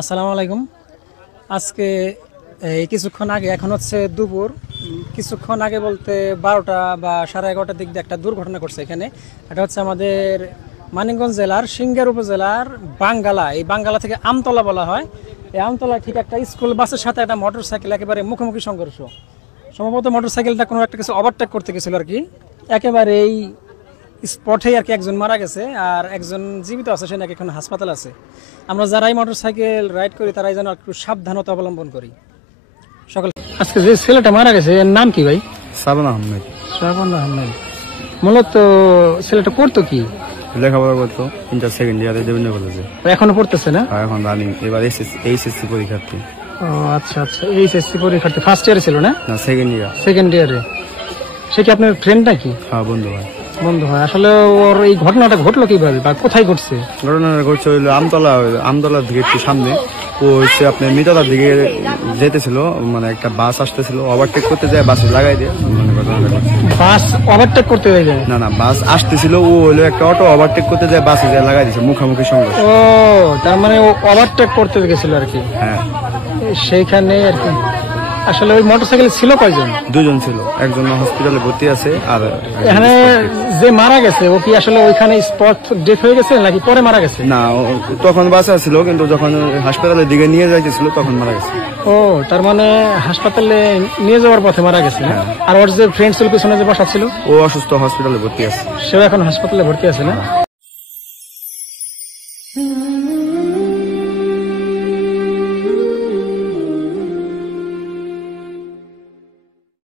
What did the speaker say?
আসসালামু আলাইকুম। আজকে এই কিছুক্ষণ আগে, এখন হচ্ছে দুপুর, কিছুক্ষণ আগে বলতে 12টা বা 11:30টার দিক দিয়ে একটা দুর্ঘটনা ঘটছে এখানে। এটা হচ্ছে আমাদের মানিকগঞ্জ জেলার সিংগার উপজেলার বাঙ্গালা, এই বাঙ্গালা থেকে আমতলা বলা হয়। এই আমতলা ঠিক একটা স্কুল বাসের সাথে একটা মোটরসাইকেল একেবারে মুখোমুখি সংঘর্ষ। সম্ভবত মোটরসাইকেলটা কোনো একটা কিছু ওভারটেক করতে গেছিল আর কি। একেবারে এই স্পটেই আর কি একজন মারা গেছে, আর একজন জীবিত আছে, সে নাকি এখন হাসপাতাল আছে। আমরা যারাই মোটরসাইকেল রাইড করি তারাই যেন একটু সাবধানতা অবলম্বন করি সকল। আজকে যে ছেলেটা মারা গেছে এর নাম কি ভাই? শ্রাবণ আহমেদ। শ্রাবণ আহমেদ। মূলত ছেলেটা পড়তো কি? লেখাপড়া করতো, ইন্টার সেকেন্ড ইয়ারে দেবেন্দ্র কলেজে। এখনো পড়তেছে না? এখন রানিং, এবার এইচএসসি পরীক্ষার্থী। ও আচ্ছা আচ্ছা, এইচএসসি পরীক্ষার্থী ফার্স্ট ইয়ারে ছিল না? না, সেকেন্ড ইয়ার। সেকেন্ড ইয়ারে। সে কি আপনার ফ্রেন্ড নাকি? হ্যাঁ, বন্ধু ভাই। বন্ধু হয়। আসলে ওর এই ঘটনাটা ঘটলো কিভাবে বা কোথায় ঘটছে? ঘটনাটা ঘটছে হইলো আমতলার দিকে একটু সামনে। ও হচ্ছে আপনার মিতালার দিকে যেতেছিল, মানে একটা বাস আসতেছিল, ওভারটেক করতে যায়, বাসে লাগাই দিয়ে মানে ঘটনাটা ঘটছে। বাস ওভারটেক করতে যায়? না, বাস আসতেছিল, ও হলো একটা অটো ওভারটেক করতে যায়, বাসে যায় লাগাই দিয়েছে, মুখোমুখি সংঘর্ষ। ও, তার মানে ও ওভারটেক করতে গেছিল আর কি। হ্যাঁ, সেইখানে আর কি। আসলে ওই মোটরসাইকেলে ছিল কয়জন? দুজন ছিল, একজন হসপিটালে ভর্তি আছে। আর এখানে যে মারা গেছে ও কি আসলে ওইখানে স্পট ডেথ হয়ে গেছে নাকি পরে মারা গেছে? না, তখন বাসা ছিল, কিন্তু যখন হাসপাতালের দিকে নিয়ে যাইতেছিল তখন মারা গেছে। ও, তার মানে হাসপাতালে নিয়ে যাওয়ার পথে মারা গেছে। আর ওর যে ফ্রেন্ড ছিল পিছনে যে বসা ছিল, ও অসুস্থ, হসপিটালে ভর্তি আছে। সেও এখন হাসপাতালে ভর্তি আছে না?